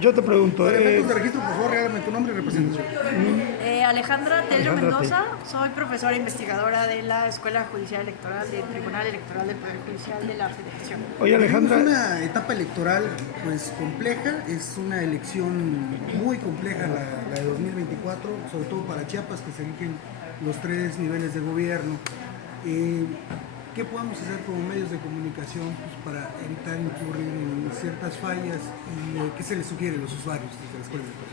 yo te pregunto... Para efectos de registro, por favor, regálame tu nombre y representación. Alejandra Tello Alejandra Mendoza, soy profesora investigadora de la Escuela Judicial Electoral del Tribunal Electoral del Poder Judicial de la Federación. Oye, Alejandra... Es una etapa electoral pues compleja, es una elección muy compleja la de 2024, sobre todo para Chiapas, que se eligen los 3 niveles de gobierno. ¿Qué podemos hacer como medios de comunicación pues, para evitar incurrir en ciertas fallas y qué se les sugiere a los usuarios desde la Escuela Electoral?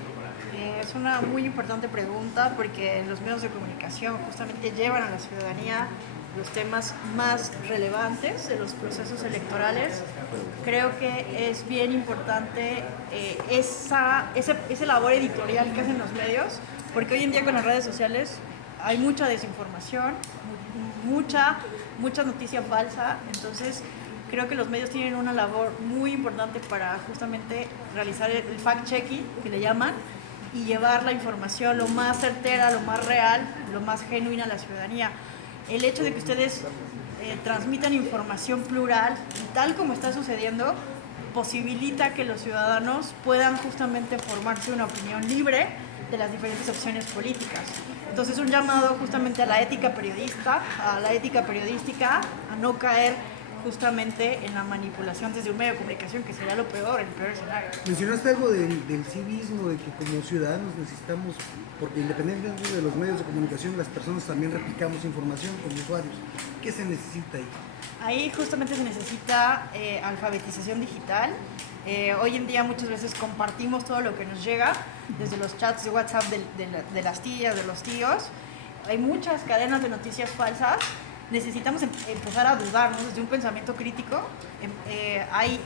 Es una muy importante pregunta porque los medios de comunicación justamente llevan a la ciudadanía los temas más relevantes de los procesos electorales. Creo que es bien importante esa labor editorial que hacen los medios, porque hoy en día con las redes sociales hay mucha desinformación, mucha noticia falsa, entonces creo que los medios tienen una labor muy importante para justamente realizar el fact-checking, que le llaman, y llevar la información lo más certera, lo más real, lo más genuina a la ciudadanía. El hecho de que ustedes transmitan información plural y tal como está sucediendo, posibilita que los ciudadanos puedan justamente formarse una opinión libre de las diferentes opciones políticas. Entonces, un llamado justamente a la ética periodística, a no caer justamente en la manipulación desde un medio de comunicación, que sería lo peor, el peor escenario. Mencionaste algo del civismo, de que como ciudadanos necesitamos, porque independientemente de los medios de comunicación, las personas también replicamos información como usuarios. ¿Qué se necesita ahí? Ahí justamente se necesita alfabetización digital. Hoy en día muchas veces compartimos todo lo que nos llega, desde los chats de WhatsApp de las tías, de los tíos. Hay muchas cadenas de noticias falsas. Necesitamos empezar a dudar, ¿no? Desde un pensamiento crítico. Hay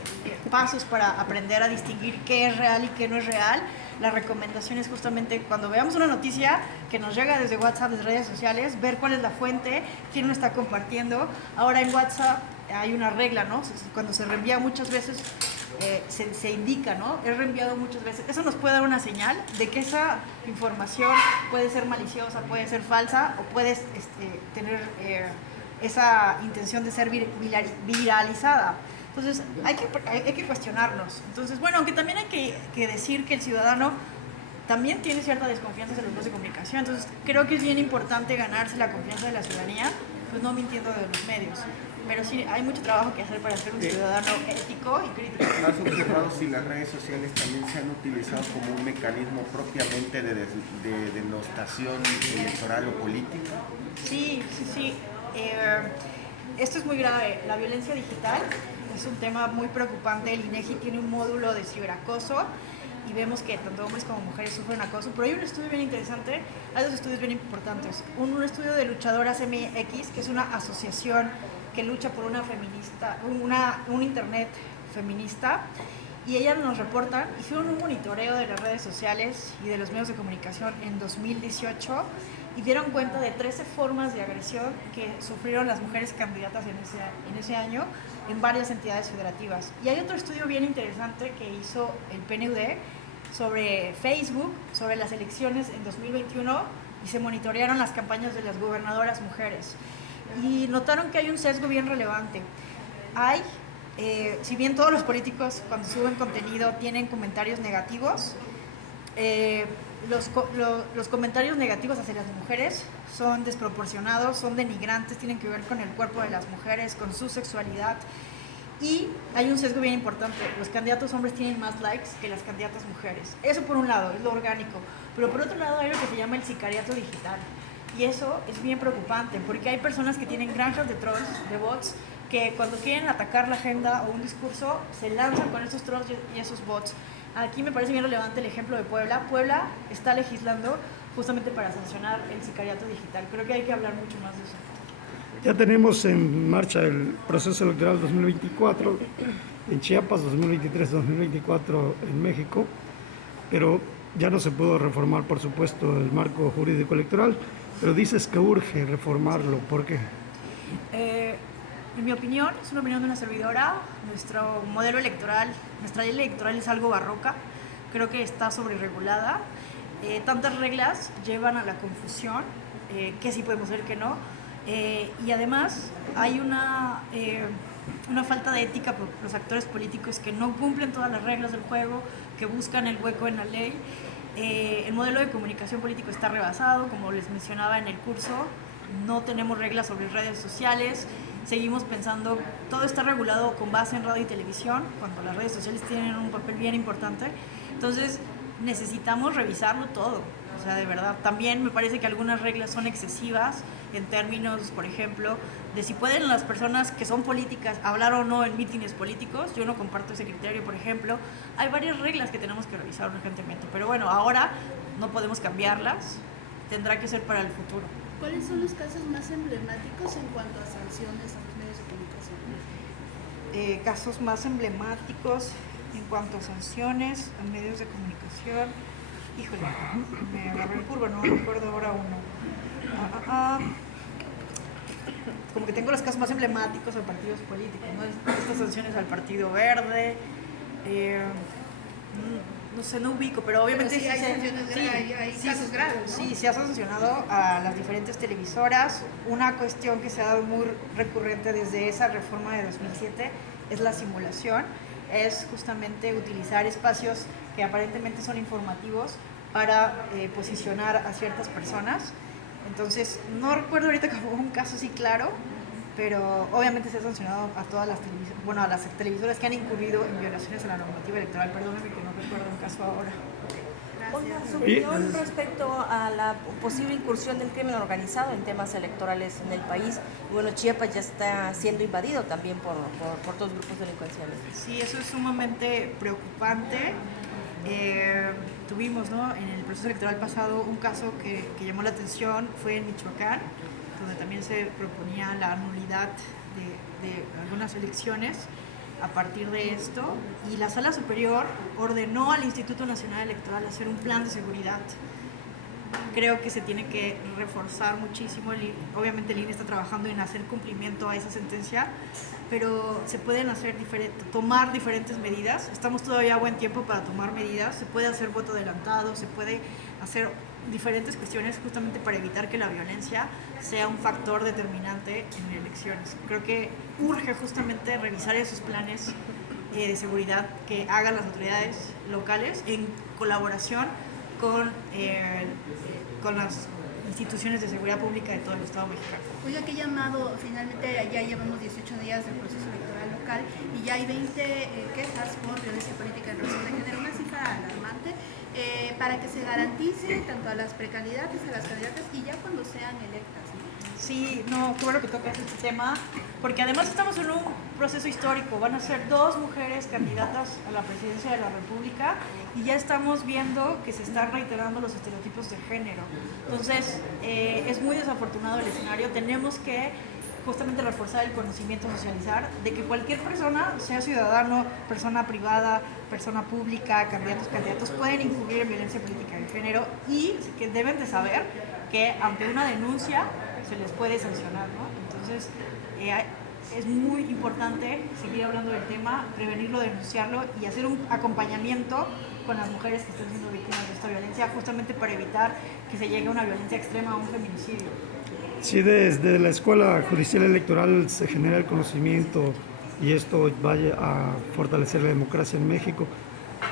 pasos para aprender a distinguir qué es real y qué no es real. La recomendación es justamente cuando veamos una noticia que nos llega desde WhatsApp, desde redes sociales, ver cuál es la fuente, quién lo está compartiendo. Ahora en WhatsApp hay una regla, ¿no? Cuando se reenvía muchas veces se indica, ¿no? Es reenviado muchas veces. Eso nos puede dar una señal de que esa información puede ser maliciosa, puede ser falsa o puede tener esa intención de ser viralizada. Entonces hay que cuestionarnos. Entonces, bueno, aunque también hay que decir que el ciudadano también tiene cierta desconfianza en los medios de comunicación. Entonces creo que es bien importante ganarse la confianza de la ciudadanía, pues no mintiendo de los medios. Pero sí, hay mucho trabajo que hacer para ser un ciudadano ético y crítico. ¿Has observado si las redes sociales también se han utilizado como un mecanismo propiamente de denostación electoral o política? Sí. Esto es muy grave. La violencia digital es un tema muy preocupante. El INEGI tiene un módulo de ciberacoso y vemos que tanto hombres como mujeres sufren acoso, pero hay un estudio bien interesante, hay 2 estudios bien importantes. Un estudio de Luchadoras MX, que es una asociación que lucha por una feminista, un internet feminista, y ellas nos reportan, hicieron un monitoreo de las redes sociales y de los medios de comunicación en 2018 y dieron cuenta de 13 formas de agresión que sufrieron las mujeres candidatas en ese año en varias entidades federativas. Y hay otro estudio bien interesante que hizo el PNUD sobre Facebook, sobre las elecciones en 2021, y se monitorearon las campañas de las gobernadoras mujeres. Y notaron que hay un sesgo bien relevante. Si bien todos los políticos cuando suben contenido tienen comentarios negativos, los comentarios negativos hacia las mujeres son desproporcionados, son denigrantes, tienen que ver con el cuerpo de las mujeres, con su sexualidad. Y hay un sesgo bien importante, los candidatos hombres tienen más likes que las candidatas mujeres. Eso por un lado, es lo orgánico. Pero por otro lado hay lo que se llama el sicariato digital. Y eso es bien preocupante, porque hay personas que tienen granjas de trolls, de bots, que cuando quieren atacar la agenda o un discurso, se lanzan con esos trolls y esos bots. Aquí me parece bien relevante el ejemplo de Puebla. Puebla está legislando justamente para sancionar el sicariato digital. Creo que hay que hablar mucho más de eso. Ya tenemos en marcha el proceso electoral 2024 en Chiapas, 2023-2024 en México, pero ya no se pudo reformar, por supuesto, el marco jurídico electoral, pero dices que urge reformarlo. ¿Por qué? En mi opinión, es una opinión de una servidora, nuestro modelo electoral, nuestra ley electoral es algo barroca, creo que está sobreregulada. Tantas reglas llevan a la confusión, que sí podemos ver que no. Y además hay una falta de ética por los actores políticos que no cumplen todas las reglas del juego, que buscan el hueco en la ley. El modelo de comunicación político está rebasado, como les mencionaba en el curso, no tenemos reglas sobre redes sociales, seguimos pensando, todo está regulado con base en radio y televisión, cuando las redes sociales tienen un papel bien importante, entonces necesitamos revisarlo todo, o sea, de verdad. También me parece que algunas reglas son excesivas en términos, por ejemplo, de si pueden las personas que son políticas hablar o no en mítines políticos. Yo no comparto ese criterio, por ejemplo. Hay varias reglas que tenemos que revisar urgentemente, pero bueno, ahora no podemos cambiarlas, tendrá que ser para el futuro. ¿Cuáles son los casos más emblemáticos en cuanto a sanciones a los medios de comunicación? Casos más emblemáticos en cuanto a sanciones a medios de comunicación. Híjole, me agarré el curva, no recuerdo ahora uno. Como que tengo los casos más emblemáticos a partidos políticos, ¿no? Estas sanciones al Partido Verde, no sé, no ubico, pero obviamente Pero sí hay sanciones, hay casos graves, ¿no? Sí, se ha sancionado a las diferentes televisoras. Una cuestión que se ha dado muy recurrente desde esa reforma de 2007 es la simulación, es justamente utilizar espacios que aparentemente son informativos para posicionar a ciertas personas. Entonces, no recuerdo ahorita como un caso así claro, pero obviamente se ha sancionado a todas las televisoras, bueno, a las televisoras que han incurrido en violaciones a la normativa electoral. Perdóname que no recuerdo un caso ahora. Oiga, su opinión respecto a la posible incursión del crimen organizado en temas electorales en el país. Bueno, Chiapas ya está siendo invadido también por todos los grupos delincuenciales. Sí, eso es sumamente preocupante. Tuvimos, ¿no?, en el proceso electoral pasado un caso que llamó la atención, fue en Michoacán, donde también se proponía la nulidad de algunas elecciones a partir de esto, y la Sala Superior ordenó al Instituto Nacional Electoral hacer un plan de seguridad. Creo que se tiene que reforzar muchísimo. Obviamente el INE está trabajando en hacer cumplimiento a esa sentencia, pero se pueden hacer tomar diferentes medidas. Estamos todavía a buen tiempo para tomar medidas. Se puede hacer voto adelantado, se puede hacer diferentes cuestiones justamente para evitar que la violencia sea un factor determinante en elecciones. Creo que urge justamente revisar esos planes de seguridad que hagan las autoridades locales en colaboración con las instituciones de seguridad pública de todo el Estado mexicano. Oiga, qué llamado, finalmente ya llevamos 18 días del proceso electoral local y ya hay 20 quejas por violencia política en razón de género, una cifra alarmante, para que se garantice tanto a las precandidatas, a las candidatas y ya cuando sean electas, ¿no? Sí, no, qué bueno que tocas este tema, porque además estamos en un proceso histórico. Van a ser 2 mujeres candidatas a la presidencia de la República y ya estamos viendo que se están reiterando los estereotipos de género. Entonces, es muy desafortunado el escenario. Tenemos que justamente reforzar el conocimiento, socializar, de que cualquier persona, sea ciudadano, persona privada, persona pública, candidatos, pueden incurrir en violencia política de género y que deben de saber que ante una denuncia se les puede sancionar, ¿no? Entonces, es muy importante seguir hablando del tema, prevenirlo, denunciarlo y hacer un acompañamiento con las mujeres que están siendo víctimas de esta violencia, justamente para evitar que se llegue a una violencia extrema, a un feminicidio. Sí, desde la Escuela Judicial Electoral se genera el conocimiento y esto vaya a fortalecer la democracia en México,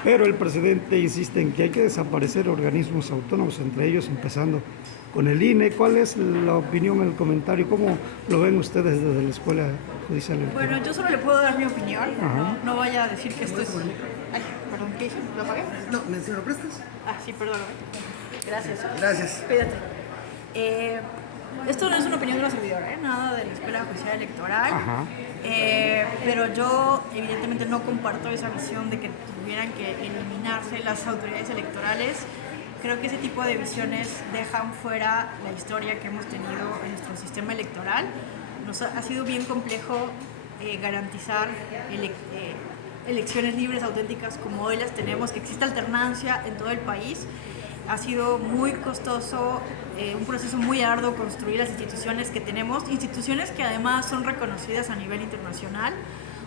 pero el presidente insiste en que hay que desaparecer organismos autónomos, entre ellos empezando con el INE. ¿Cuál es la opinión, el comentario? ¿Cómo lo ven ustedes desde la Escuela Judicial Electoral? Bueno, yo solo le puedo dar mi opinión, no vaya a decir que esto es... Ay, perdón, ¿qué dije? ¿Lo apagué? No, ¿me lo prestas? Ah, sí, perdóname. Gracias. Gracias. Cuídate. Esto no es una opinión de una servidora, nada de la Escuela Judicial Electoral, pero yo evidentemente no comparto esa visión de que tuvieran que eliminarse las autoridades electorales. Creo que ese tipo de visiones dejan fuera la historia que hemos tenido en nuestro sistema electoral. Nos ha sido bien complejo garantizar elecciones libres, auténticas, como hoy las tenemos, que exista alternancia en todo el país. Ha sido muy costoso, un proceso muy arduo construir las instituciones que tenemos, instituciones que además son reconocidas a nivel internacional.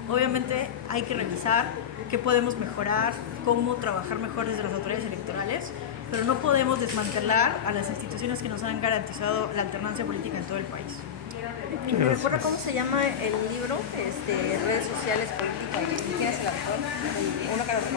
Obviamente hay que revisar qué podemos mejorar, cómo trabajar mejor desde las autoridades electorales, pero no podemos desmantelar a las instituciones que nos han garantizado la alternancia política en todo el país. ¿Me recuerda cómo se llama el libro? Redes sociales políticas. ¿Quién es el autor? Uno que lo